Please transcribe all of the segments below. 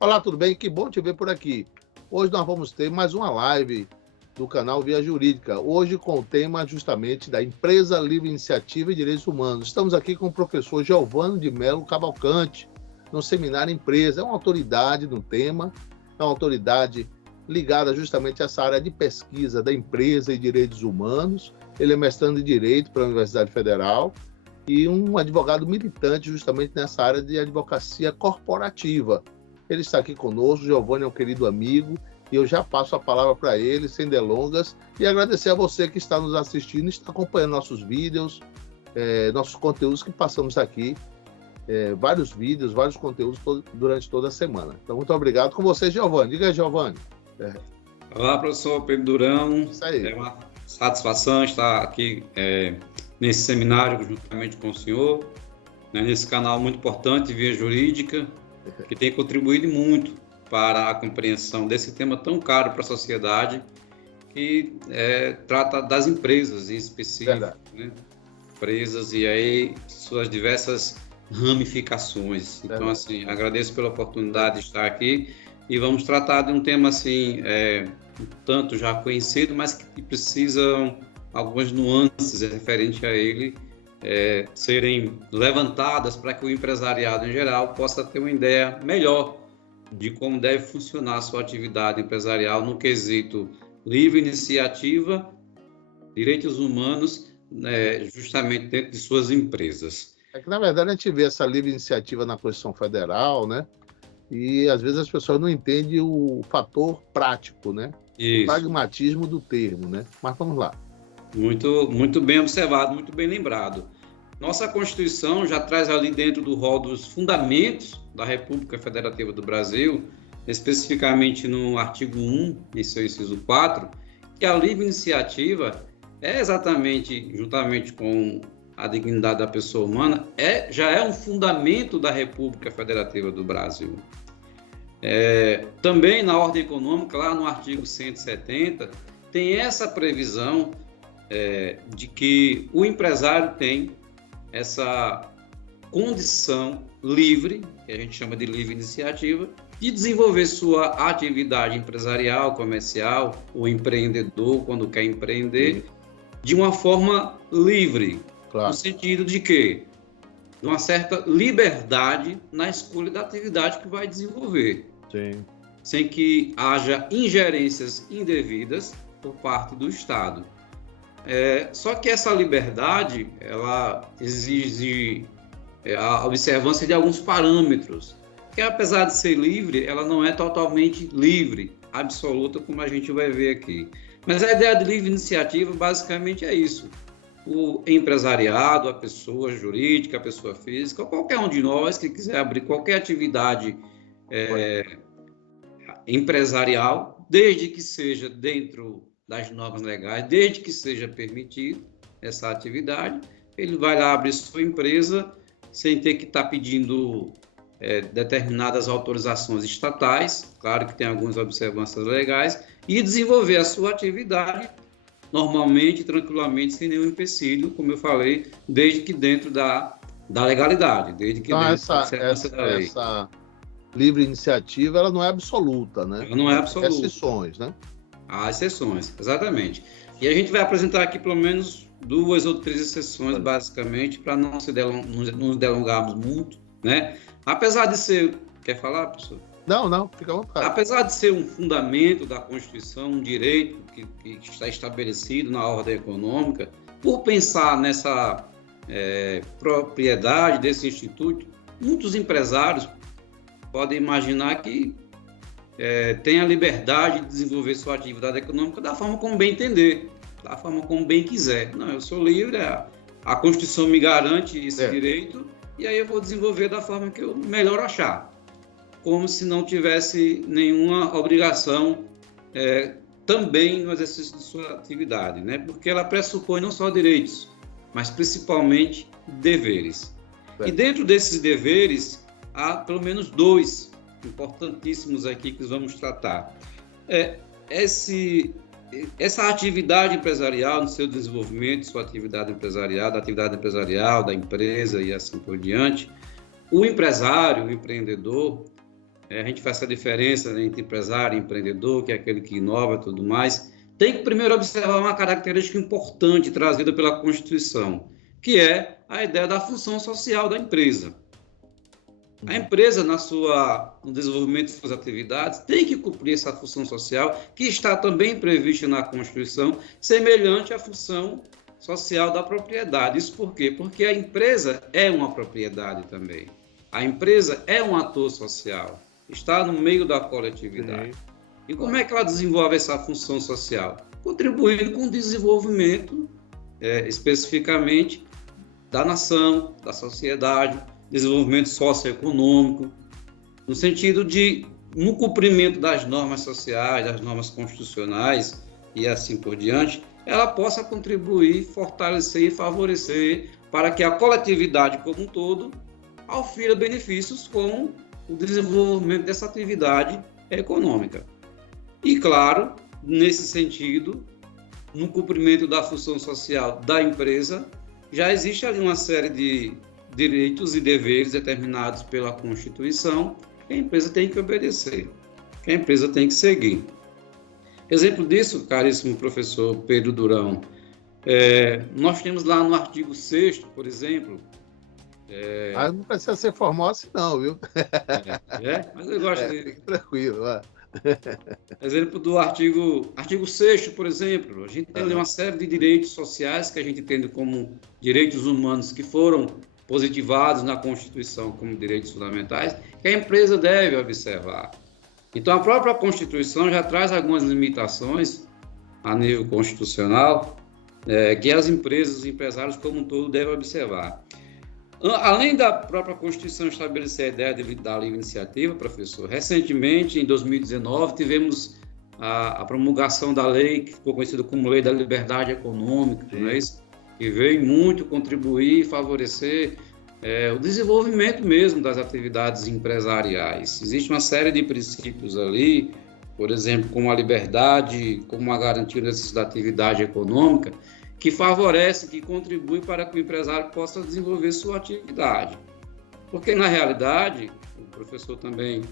Olá, tudo bem? Que bom te ver por aqui. Hoje nós vamos ter mais uma live do canal Via Jurídica, hoje com o tema justamente da Empresa Livre Iniciativa e Direitos Humanos. Estamos aqui com o professor Giovânio de Melo Cavalcante, no seminário Empresa. É uma autoridade no tema, é uma autoridade ligada justamente a essa área de pesquisa da empresa e direitos humanos. Ele é mestrando em Direito pela Universidade Federal e um advogado militante justamente nessa área de advocacia corporativa. Ele está aqui conosco, Giovânio é um querido amigo, e eu já passo a palavra para ele, sem delongas, e agradecer a você que está nos assistindo e está acompanhando nossos vídeos, nossos conteúdos que passamos aqui, vários vídeos, vários conteúdos durante toda a semana. Então, muito obrigado. Com você, Giovânio. Diga aí, Giovânio. Olá, professor Pedro Durão. Isso aí. É uma satisfação estar aqui nesse seminário juntamente com o senhor, nesse canal muito importante, Via Jurídica, que tem contribuído muito para a compreensão desse tema tão caro para a sociedade, que trata das empresas em específico, né? Empresas e aí suas diversas ramificações. Então, assim, agradeço pela oportunidade de estar aqui e vamos tratar de um tema, assim, um tanto já conhecido, mas que precisam algumas nuances referentes a ele serem levantadas para que o empresariado em geral possa ter uma ideia melhor de como deve funcionar a sua atividade empresarial no quesito livre iniciativa, direitos humanos, justamente dentro de suas empresas. É que, na verdade, a gente vê essa livre iniciativa na Constituição Federal, né? E, às vezes, as pessoas não entendem o fator prático, né? Isso. O pragmatismo do termo, né? Mas vamos lá. Muito, muito bem observado, muito bem lembrado. Nossa Constituição já traz ali dentro do rol dos fundamentos da República Federativa do Brasil, especificamente no artigo 1, em seu inciso 4, que a livre iniciativa é exatamente, juntamente com a dignidade da pessoa humana, já é um fundamento da República Federativa do Brasil. Também na ordem econômica, lá no artigo 170, tem essa previsão de que o empresário tem essa condição livre, que a gente chama de livre iniciativa, de desenvolver sua atividade empresarial, comercial, ou empreendedor, quando quer empreender, de uma forma livre, no sentido de que de uma certa liberdade na escolha da atividade que vai desenvolver. Sim. Sem que haja ingerências indevidas por parte do Estado. Só que essa liberdade, ela exige a observância de alguns parâmetros, que apesar de ser livre, ela não é totalmente livre, absoluta, como a gente vai ver aqui. Mas a ideia de livre iniciativa, basicamente, é isso. O empresariado, a pessoa jurídica, a pessoa física, ou qualquer um de nós que quiser abrir qualquer atividade empresarial, desde que seja dentro das normas legais, desde que seja permitido essa atividade, ele vai lá abrir sua empresa sem ter que estar pedindo determinadas autorizações estatais, claro que tem algumas observâncias legais, e desenvolver a sua atividade normalmente, tranquilamente, sem nenhum empecilho, como eu falei, desde que dentro da legalidade, desde que então, dentro da lei. Essa livre iniciativa, ela não é absoluta, né? Ela não é absoluta. Exceções, né? Há exceções, exatamente. E a gente vai apresentar aqui pelo menos 2 ou 3 exceções, basicamente, para não nos delongarmos muito, né? Apesar de ser... Quer falar, professor? Não, fica à vontade. Apesar de ser um fundamento da Constituição, um direito que está estabelecido na ordem econômica, por pensar nessa propriedade desse instituto, muitos empresários podem imaginar que tem a liberdade de desenvolver sua atividade econômica da forma como bem entender, da forma como bem quiser. Não, eu sou livre, a Constituição me garante esse direito, e aí eu vou desenvolver da forma que eu melhor achar, como se não tivesse nenhuma obrigação também no exercício de sua atividade, né? Porque ela pressupõe não só direitos, mas principalmente deveres. E dentro desses deveres, há pelo menos 2 importantíssimos aqui que vamos tratar. Essa atividade empresarial, no seu desenvolvimento, sua atividade empresarial, da empresa e assim por diante, o empresário, o empreendedor, a gente faz essa diferença, né, entre empresário e empreendedor, que é aquele que inova e tudo mais, tem que primeiro observar uma característica importante trazida pela Constituição, que é a ideia da função social da empresa. A empresa, no desenvolvimento de suas atividades, tem que cumprir essa função social, que está também prevista na Constituição, semelhante à função social da propriedade. Isso por quê? Porque a empresa é uma propriedade também. A empresa é um ator social, está no meio da coletividade. Sim. E como é que ela desenvolve essa função social? Contribuindo com o desenvolvimento, especificamente, da nação, da sociedade, desenvolvimento socioeconômico, no sentido de, no cumprimento das normas sociais, das normas constitucionais e assim por diante, ela possa contribuir, fortalecer e favorecer para que a coletividade como um todo aufira benefícios com o desenvolvimento dessa atividade econômica. E, claro, nesse sentido, no cumprimento da função social da empresa, já existe ali uma série de direitos e deveres determinados pela Constituição que a empresa tem que obedecer, que a empresa tem que seguir. Exemplo disso, caríssimo professor Pedro Durão, nós temos lá no artigo 6º, por exemplo... não precisa ser formal assim não, viu? Mas eu gosto de... Fique tranquilo, vai. Exemplo do artigo 6º, por exemplo, a gente tem ali uma série de direitos sociais que a gente entende como direitos humanos que foram positivados na Constituição como direitos fundamentais, que a empresa deve observar. Então, a própria Constituição já traz algumas limitações a nível constitucional que as empresas, os empresários como um todo devem observar. Além da própria Constituição estabelecer a ideia da livre iniciativa, professor, recentemente, em 2019, tivemos a promulgação da lei que ficou conhecida como Lei da Liberdade Econômica, não é isso? Que veio muito contribuir e favorecer o desenvolvimento mesmo das atividades empresariais. Existe uma série de princípios ali, por exemplo, como a liberdade, como a garantia da atividade econômica, que favorece, que contribui para que o empresário possa desenvolver sua atividade. Porque, na realidade, o professor também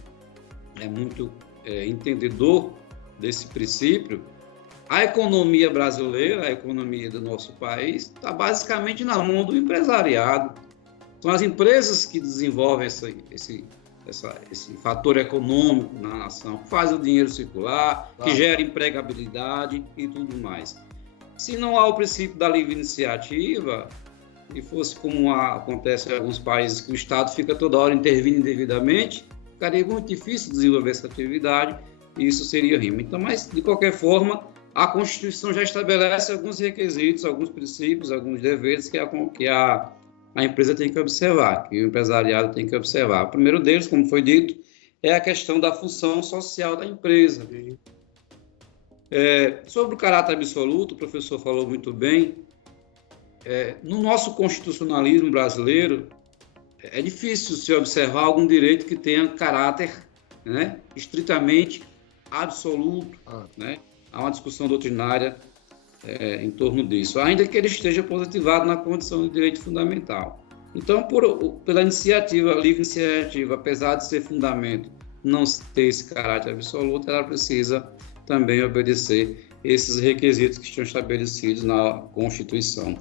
é muito entendedor desse princípio, a economia brasileira, a economia do nosso país, está basicamente na mão do empresariado. São as empresas que desenvolvem esse fator econômico na nação, que faz o dinheiro circular, que gera empregabilidade e tudo mais. Se não há o princípio da livre iniciativa, e fosse como acontece em alguns países, que o Estado fica toda hora intervindo indevidamente, ficaria muito difícil desenvolver essa atividade e isso seria rima. Então, mas, de qualquer forma, a Constituição já estabelece alguns requisitos, alguns princípios, alguns deveres que a empresa tem que observar, que o empresariado tem que observar. O primeiro deles, como foi dito, é a questão da função social da empresa. Sobre o caráter absoluto, o professor falou muito bem. No nosso constitucionalismo brasileiro, é difícil se observar algum direito que tenha caráter, né, estritamente absoluto. Né? Há uma discussão doutrinária em torno disso, ainda que ele esteja positivado na condição de direito fundamental. Então, pela iniciativa, livre iniciativa, apesar de ser fundamento, não ter esse caráter absoluto, ela precisa também obedecer esses requisitos que estão estabelecidos na Constituição.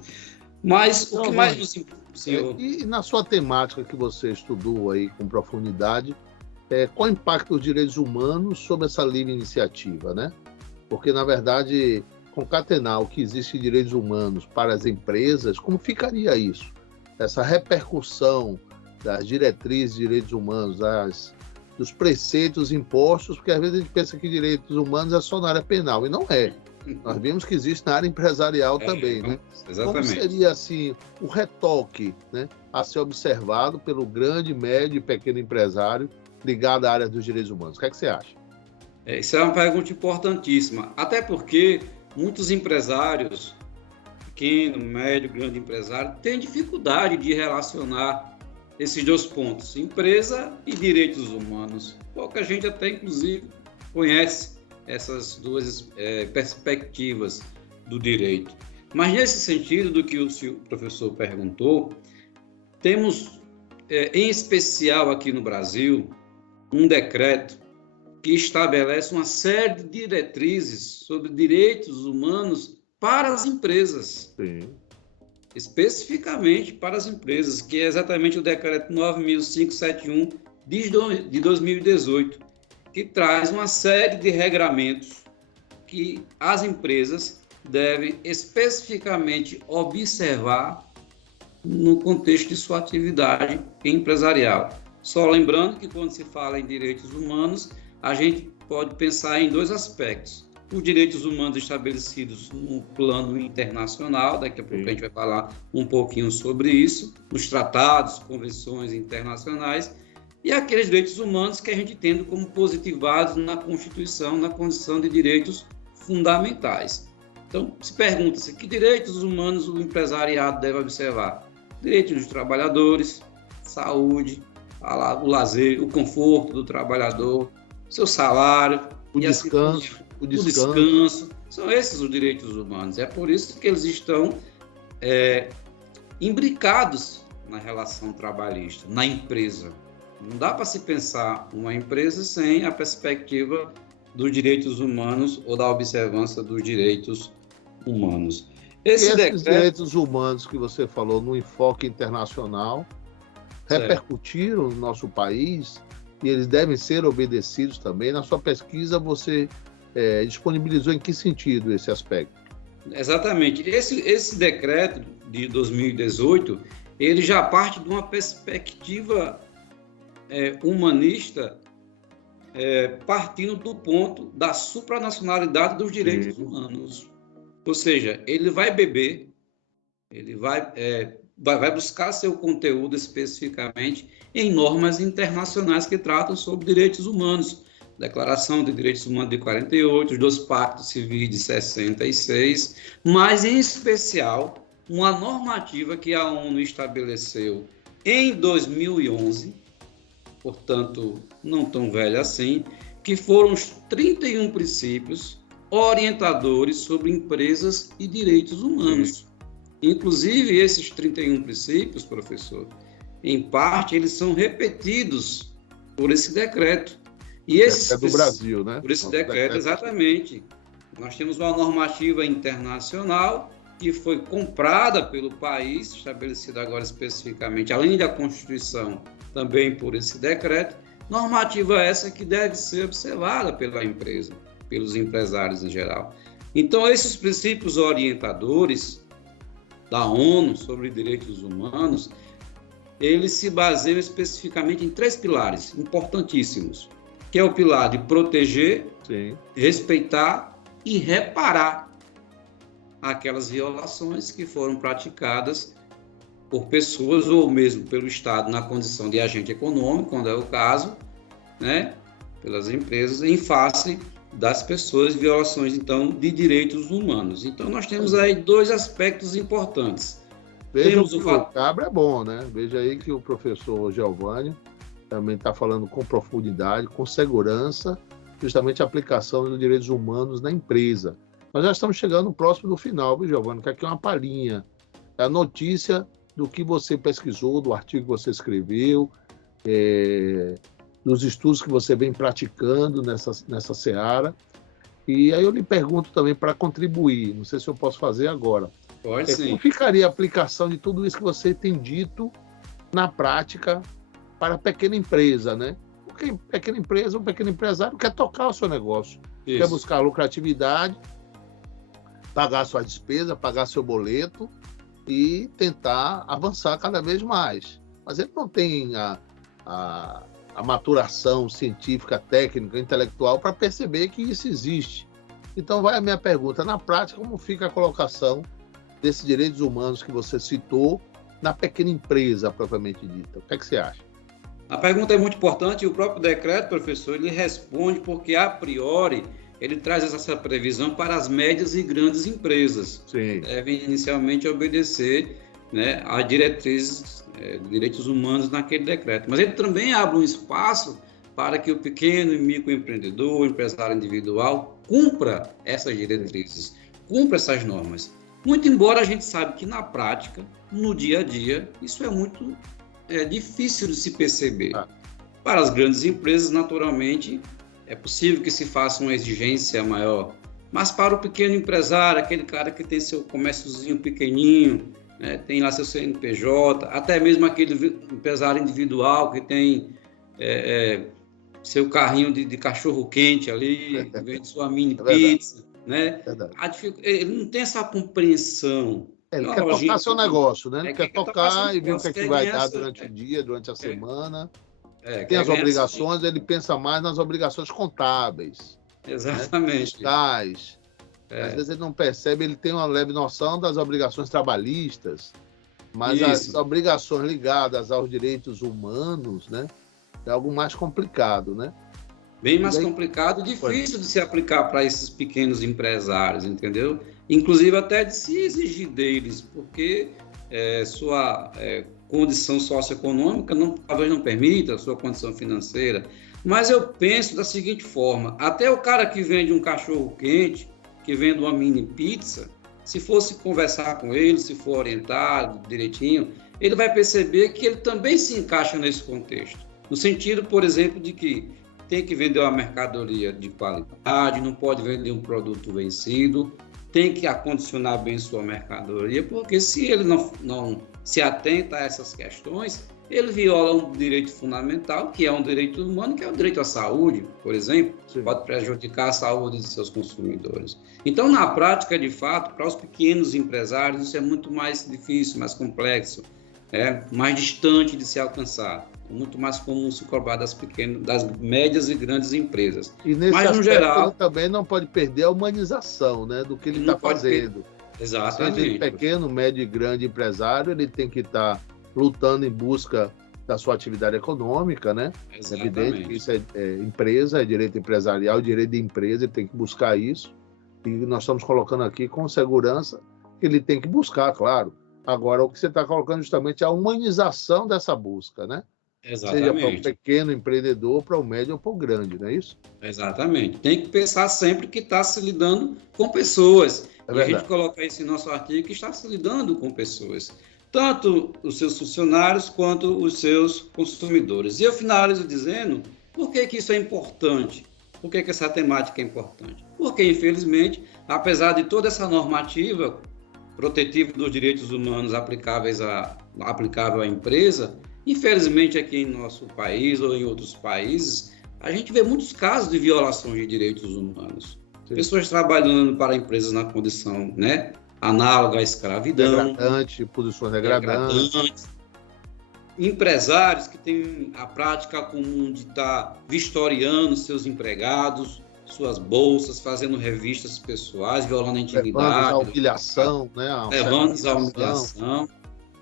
Mas o que mais nos... Senhor... E na sua temática que você estudou aí com profundidade, qual o impacto dos direitos humanos sobre essa livre iniciativa, né? Porque, na verdade, concatenar o que existe de direitos humanos para as empresas, como ficaria isso? Essa repercussão das diretrizes de direitos humanos, dos preceitos impostos, porque às vezes a gente pensa que direitos humanos é só na área penal, e não é. Nós vimos que existe na área empresarial também, né? Exatamente. Como seria, assim, o retoque, né, a ser observado pelo grande, médio e pequeno empresário ligado à área dos direitos humanos? O que é que você acha? Isso é uma pergunta importantíssima, até porque muitos empresários, pequeno, médio, grande empresário, têm dificuldade de relacionar esses dois pontos, empresa e direitos humanos. Pouca gente até, inclusive, conhece essas duas perspectivas do direito. Mas, nesse sentido do que o professor perguntou, temos, em especial aqui no Brasil, um decreto que estabelece uma série de diretrizes sobre direitos humanos para as empresas. Sim. Especificamente para as empresas, que é exatamente o decreto 9.571 de 2018, que traz uma série de regramentos que as empresas devem especificamente observar no contexto de sua atividade empresarial. Só lembrando que quando se fala em direitos humanos, a gente pode pensar em dois aspectos. Os direitos humanos estabelecidos no plano internacional, daqui a pouco a gente vai falar um pouquinho sobre isso, nos tratados, convenções internacionais, e aqueles direitos humanos que a gente tem como positivados na Constituição, na condição de direitos fundamentais. Então, se pergunta-se que direitos humanos o empresariado deve observar? Direitos dos trabalhadores, saúde, o lazer, o conforto do trabalhador, seu salário, o descanso. O descanso, são esses os direitos humanos. É por isso que eles estão imbricados na relação trabalhista, na empresa. Não dá para se pensar uma empresa sem a perspectiva dos direitos humanos ou da observância dos direitos humanos. Esses direitos humanos que você falou no enfoque internacional repercutiram no nosso país e eles devem ser obedecidos também. Na sua pesquisa, você disponibilizou em que sentido esse aspecto? Exatamente. Esse decreto de 2018, ele já parte de uma perspectiva humanista, partindo do ponto da supranacionalidade dos direitos humanos. Ou seja, ele vai beber, ele vai buscar seu conteúdo especificamente em normas internacionais que tratam sobre direitos humanos. Declaração de Direitos Humanos de 48, os 2 Pactos Civis de 66, mas, em especial, uma normativa que a ONU estabeleceu em 2011, portanto, não tão velha assim, que foram os 31 princípios orientadores sobre empresas e direitos humanos. Inclusive, esses 31 princípios, professor, em parte, eles são repetidos por esse decreto. E esse do Brasil, né? Por esse decreto, exatamente. Nós temos uma normativa internacional que foi comprada pelo país, estabelecida agora especificamente, além da Constituição, também por esse decreto. Normativa essa que deve ser observada pela empresa, pelos empresários em geral. Então, esses princípios orientadores da ONU sobre direitos humanos, eles se baseiam especificamente em 3 pilares importantíssimos, que é o pilar de proteger, respeitar e reparar aquelas violações que foram praticadas por pessoas ou mesmo pelo Estado na condição de agente econômico, quando é o caso, né, pelas empresas, em face das pessoas, violações, então, de direitos humanos. Então, nós temos aí 2 aspectos importantes. Veja que o Cabra é bom, né? Veja aí que o professor Geovânio também está falando com profundidade, com segurança, justamente a aplicação dos direitos humanos na empresa. Nós já estamos chegando próximo do final, viu, Geovânio? Que aqui é uma palhinha, é a notícia do que você pesquisou, do artigo que você escreveu, dos estudos que você vem praticando nessa seara. E aí eu lhe pergunto também para contribuir, não sei se eu posso fazer agora. Pode sim. Como ficaria a aplicação de tudo isso que você tem dito na prática para a pequena empresa, né? Porque pequena empresa, um pequeno empresário quer tocar o seu negócio, quer buscar lucratividade, pagar sua despesa, pagar seu boleto e tentar avançar cada vez mais. Mas ele não tem a maturação científica, técnica, intelectual para perceber que isso existe. Então vai a minha pergunta, na prática, como fica a colocação desses direitos humanos que você citou na pequena empresa propriamente dita? O que é que você acha? A pergunta é muito importante e o próprio decreto, professor, ele responde porque, a priori, ele traz essa previsão para as médias e grandes empresas. Sim. Devem inicialmente obedecer, né, a diretrizes de direitos humanos naquele decreto. Mas ele também abre um espaço para que o pequeno e microempreendedor, o empresário individual, cumpra essas diretrizes, cumpra essas normas. Muito embora a gente saiba que, na prática, no dia a dia, isso é muito difícil de se perceber. Para as grandes empresas, naturalmente, é possível que se faça uma exigência maior. Mas para o pequeno empresário, aquele cara que tem seu comérciozinho pequenininho, né, tem lá seu CNPJ, até mesmo aquele empresário individual que tem seu carrinho de cachorro-quente ali, vende sua mini pizza, né? Ele não tem essa compreensão. Ele quer tocar seu negócio, né? Ele quer tocar e ver o que é que vai dar durante o dia, durante a semana. Tem as obrigações, ele pensa mais nas obrigações contábeis. Exatamente. Né? Fiscais. Às vezes ele não percebe, ele tem uma leve noção das obrigações trabalhistas, mas as obrigações ligadas aos direitos humanos, né? É algo mais complicado, né? Bem mais complicado, difícil de se aplicar para esses pequenos empresários, entendeu? Inclusive até de se exigir deles, porque sua condição socioeconômica talvez não permita, a sua condição financeira. Mas eu penso da seguinte forma, até o cara que vende um cachorro-quente, que vende uma mini pizza, se fosse conversar com ele, se for orientado direitinho, ele vai perceber que ele também se encaixa nesse contexto. No sentido, por exemplo, de que tem que vender uma mercadoria de qualidade, não pode vender um produto vencido, tem que acondicionar bem sua mercadoria, porque se ele não se atenta a essas questões, ele viola um direito fundamental, que é um direito humano, que é o direito à saúde, por exemplo, pode prejudicar a saúde de seus consumidores. Então, na prática, de fato, para os pequenos empresários, isso é muito mais difícil, mais complexo, mais distante de se alcançar. É muito mais comum se cobrar das médias e grandes empresas. E nesse aspecto, no geral, ele também não pode perder a humanização, né, do que ele está fazendo. Exatamente. Seja pequeno, médio e grande empresário, ele tem que estar lutando em busca da sua atividade econômica, né? Exatamente. É evidente que isso é empresa, é direito empresarial, direito de empresa, ele tem que buscar isso. E nós estamos colocando aqui com segurança que ele tem que buscar, claro. Agora, o que você está colocando justamente é a humanização dessa busca, né? Exatamente. Seja para o pequeno empreendedor, para o médio ou para o grande, não é isso? Exatamente. Tem que pensar sempre que está se lidando com pessoas. E a gente coloca isso em nosso artigo, que está se lidando com pessoas. Tanto os seus funcionários quanto os seus consumidores. E eu finalizo dizendo por que isso é importante. Por que essa temática é importante? Porque, infelizmente, apesar de toda essa normativa protetiva dos direitos humanos aplicável à empresa, infelizmente aqui em nosso país ou em outros países, a gente vê muitos casos de violações de direitos humanos. Sim. Pessoas trabalhando para empresas na condição, né, análoga à escravidão. Posições degradantes. Empresários que têm a prática comum de estar vistoriando seus empregados, suas bolsas, fazendo revistas pessoais, violando a intimidade. Levando a humilhação, né? Levando a humilhação.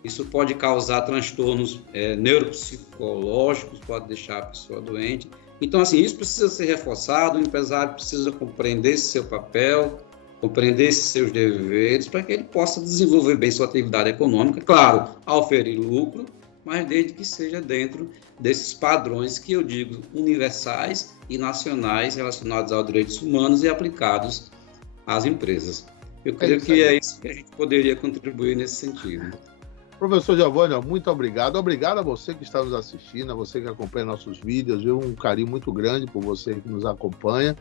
Isso pode causar transtornos neuropsicológicos, pode deixar a pessoa doente. Então, assim, isso precisa ser reforçado, o empresário precisa compreender esse seu papel, compreender esses seus deveres, para que ele possa desenvolver bem sua atividade econômica, claro, ao oferir lucro, mas desde que seja dentro desses padrões que eu digo universais e nacionais relacionados aos direitos humanos e aplicados às empresas. Eu creio que é isso que a gente poderia contribuir nesse sentido. Professor Giovanni, muito obrigado. Obrigado a você que está nos assistindo, a você que acompanha nossos vídeos. Eu um carinho muito grande por você que nos acompanha.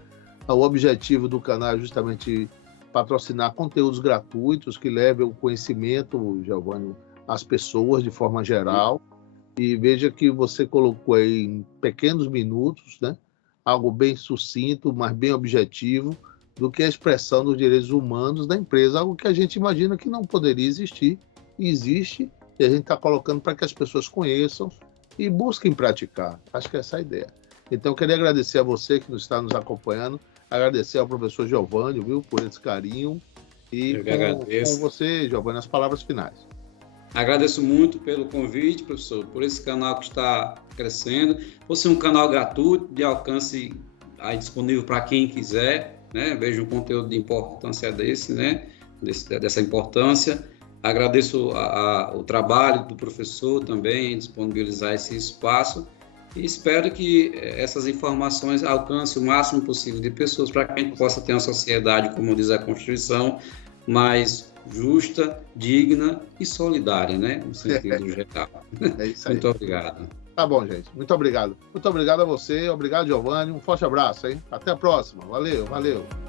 O objetivo do canal é justamente patrocinar conteúdos gratuitos que levem o conhecimento, Giovanni, às pessoas de forma geral. E veja que você colocou aí em pequenos minutos, né, algo bem sucinto, mas bem objetivo, do que a expressão dos direitos humanos da empresa, algo que a gente imagina que não poderia existir, e existe, e a gente está colocando para que as pessoas conheçam e busquem praticar. Acho que essa é a ideia. Então, eu queria agradecer a você que está nos acompanhando, agradecer ao professor Giovanni, viu, por esse carinho, e com você, Giovanni, as palavras finais. Agradeço muito pelo convite, professor, por esse canal que está crescendo, por ser um canal gratuito, de alcance aí disponível para quem quiser, né? Vejo um conteúdo de importância dessa importância. Agradeço o trabalho do professor também em disponibilizar esse espaço e espero que essas informações alcancem o máximo possível de pessoas para que a gente possa ter uma sociedade, como diz a Constituição, mais justa, digna e solidária, né? No sentido geral. É isso aí. Muito obrigado. Tá bom, gente. Muito obrigado. Muito obrigado a você. Obrigado, Giovanni. Um forte abraço, hein? Até a próxima. Valeu, valeu.